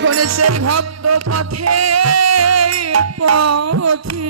যখন সেই ভক্ত পথে পথে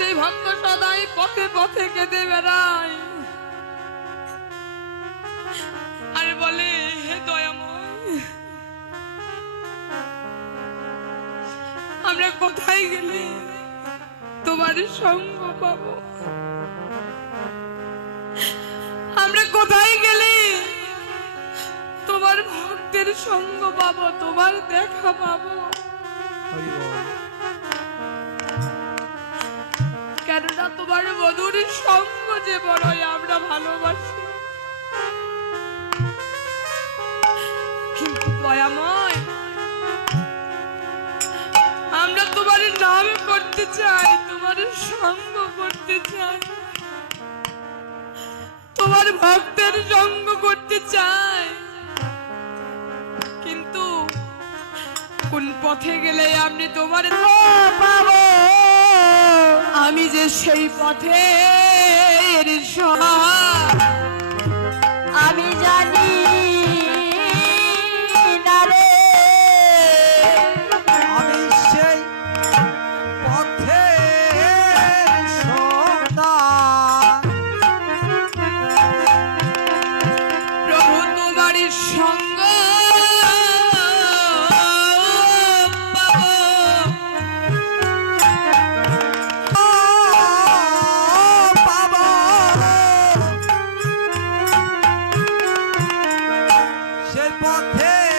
সেই ভক্ত সদাই পথে পথে কেঁদে বেড়ায় আর বলে, হে আমরা কোথায় গেলে তোমার সঙ্গ পাবো? আমরা কোথায় গেলে তোমার ভক্তের সঙ্গ পাবো, তোমার দেখা পাবো? কেননা তোমার মধুর সঙ্গ যে বড়ই আমরা ভালোবাসি। কিন্তু দয়াময়, আমরা তোমার নাম করতে চাই, তোমার সঙ্গ করতে চাই। তোমার ভক্তের সঙ্গ করতে চাই। কিন্তু কোন পথে গেলে আপনি তোমার পাবো? আমি যে সেই পথে আমি জানি সেই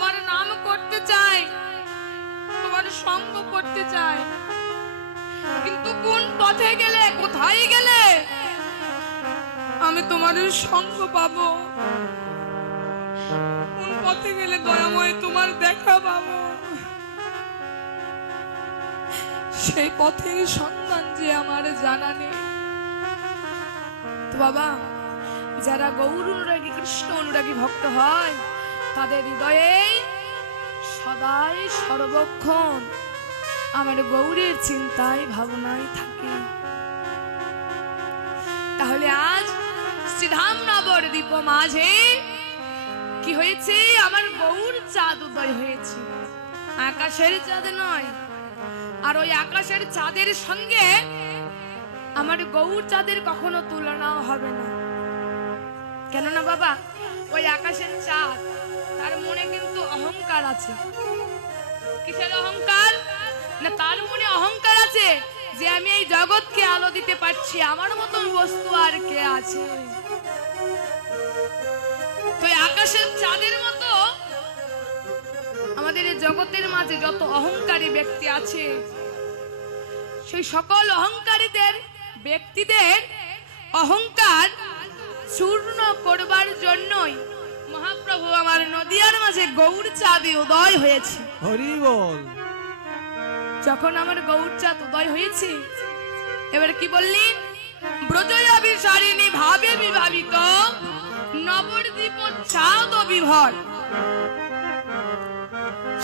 তোমার নাম করতে চাই, তোমার সঙ্গ করতে চাই। কিন্তু কোন পথে গেলে, কোথায় গেলে আমি তোমার সঙ্গ পাবো? কোন পথে গেলে দয়াময় তোমার দেখা পাবো? সেই পথের সন্ধান যে আমার জানা নেই। তো বাবা, যারা গৌর অনুরাগী, কৃষ্ণ অনুরাগী ভক্ত হয় তাদের হৃদয়ে সদাই সর্বক্ষণ আমার গৌরের চিন্তায়, ভাবনায় থাকে। তাহলে আজ শ্রীধাম নবর দ্বীপ মাঝে কি হয়েছে? আমার গৌর চাঁদ উদয় হয়েছে। আকাশের চাঁদ নয়, আর ওই আকাশের চাঁদের সঙ্গে আমার গৌর চাঁদের কখনো তুলনাও হবে না। কেননা বাবা, ওই আকাশের চাঁদ মনে কিন্তু অহংকার আছে। কিসের অহংকার? না, তার মনে অহংকার আছে যে আমি এই জগৎকে আলো দিতে পারছি, আমার মতন বস্তু আর কে আছে? তো আকাশের চাঁদের মতো আমাদের এই জগতের মাঝে যত অহংকারী ব্যক্তি আছে, সেই সকল অহংকারীদের, ব্যক্তিদের অহংকার চূর্ণ করবার জন্যই মহাপ্রভু আমার নদিয়ার মাঝে গৌর চাঁদে উদয় হয়েছে। হরি বল। যখন আমার গৌর চাঁদ উদয় হয়েছে এবার কি বললেন ব্রজয় অভিসারিণী ভাবে বিভাবিত নবদ্বীপ চাঁদ বিভর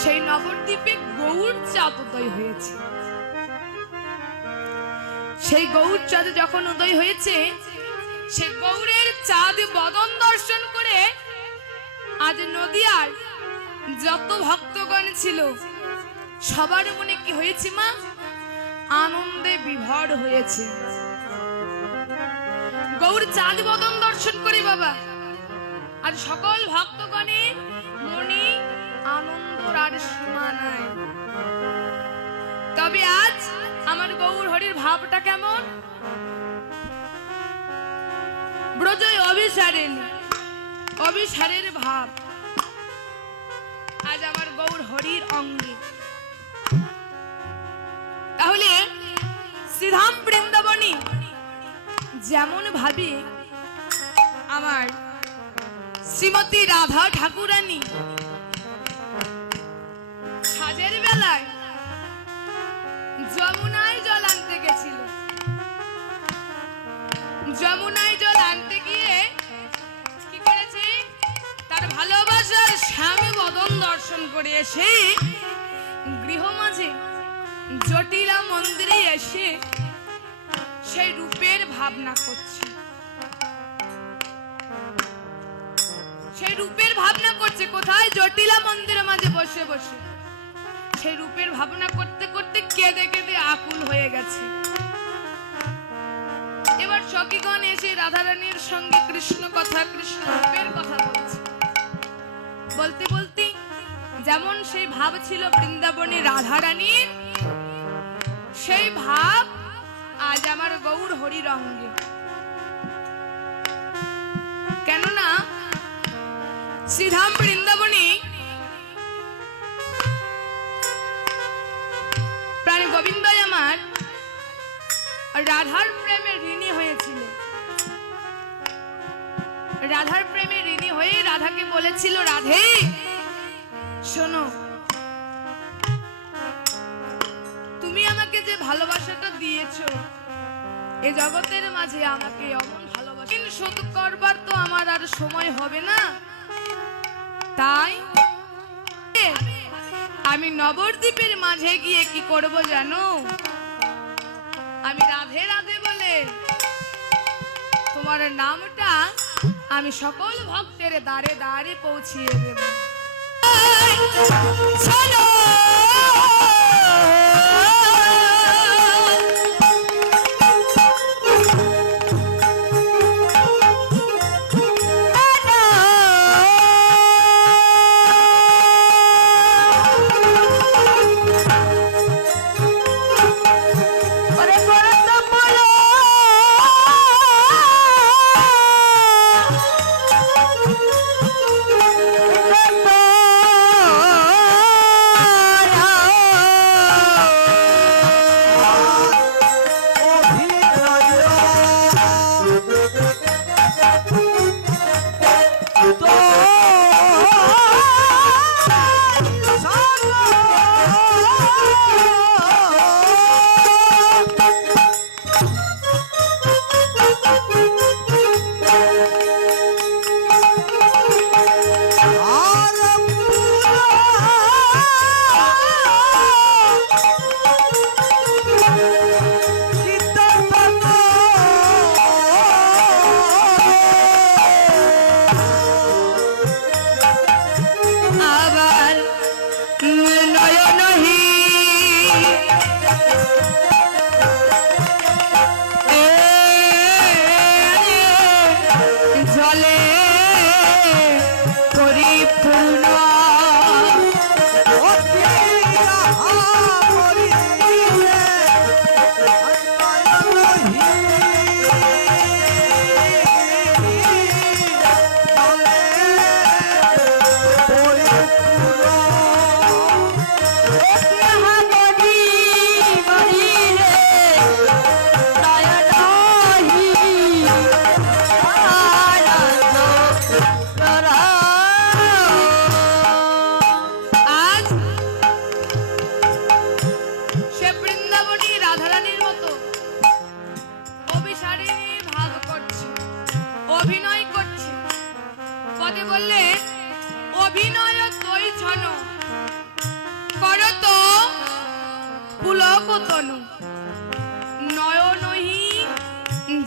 সেই নবদ্বীপে গৌর চাঁদ উদয় হয়েছে। সেই গৌর চাঁদ যখন উদয় হয়েছে সে গৌরের চাঁদ বদন দর্শন করে আজ নদিয়ার যত ভক্তগণ ছিল, সবার মনে কি হয়েছে মা? আনন্দে বিভর হয়েছে। গৌর চাঁদ বদন দর্শন করি বাবা। আর সকল ভক্তগণের মনে আনন্দ আর সীমা নাই। তবে আজ আমার গৌর হরির ভাবটা কেমন? ব্রজয় অভিসারেন অভিসারের ভাব। আজ আমার গৌর হরির অঙ্গে। তাহলে শ্রীধাম বৃন্দাবনী যেমন ভাবে, আমার শ্রীমতী রাধা ঠাকুরানী সাজের বেলায় যমুনায় জল আনতে গেছিল। যমুনায় দর্শন করে এসে গৃহ মাঝে জটিলা মন্দিরে এসে সেই রূপের ভাবনা করছে। সেই রূপের ভাবনা করছে, কোথায়? জটিলা মন্দিরের মাঝে বসে বসে। সেই রূপের ভাবনা করতে করতে কেঁদে কেঁদে আকুল হয়ে গেছে। এবার সখীগণ এসে রাধারানীর সঙ্গে কৃষ্ণ কথা, কৃষ্ণ রূপের কথা বলছে। বলতে বলতে যেমন সেই ভাব ছিল বৃন্দাবনে রাধারানীর, সেই ভাব আজ আমার গৌর হরির অঙ্গে কেননা শ্রীধাম বৃন্দাবনী প্রাণ গোবিন্দই আমার রাধার প্রেমে ঋণী হয়েছিল। রাধার প্রেমে ঋণী হয়ে রাধাকে বলেছিল, রাধে শোনো। তুমি আমাকে যে ভালোবাসাটা দিয়েছ, এ জগতের মাঝে আমাকে অমন ভালোবাসা শোধ করবার তো আমার আর সময় হবে না। তাই আমি নবদ্বীপের মাঝে গিয়ে কি করব জানো? আমি রাধে রাধে বলে, তোমার নামটা আমি সকল ভক্তের দ্বারে দ্বারে পৌঁছিয়ে দেব। চলো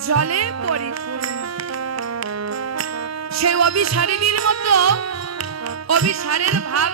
জলে পরিপূর্ণ। সেই অভিসারিনীর মতো অভিসারের ভাব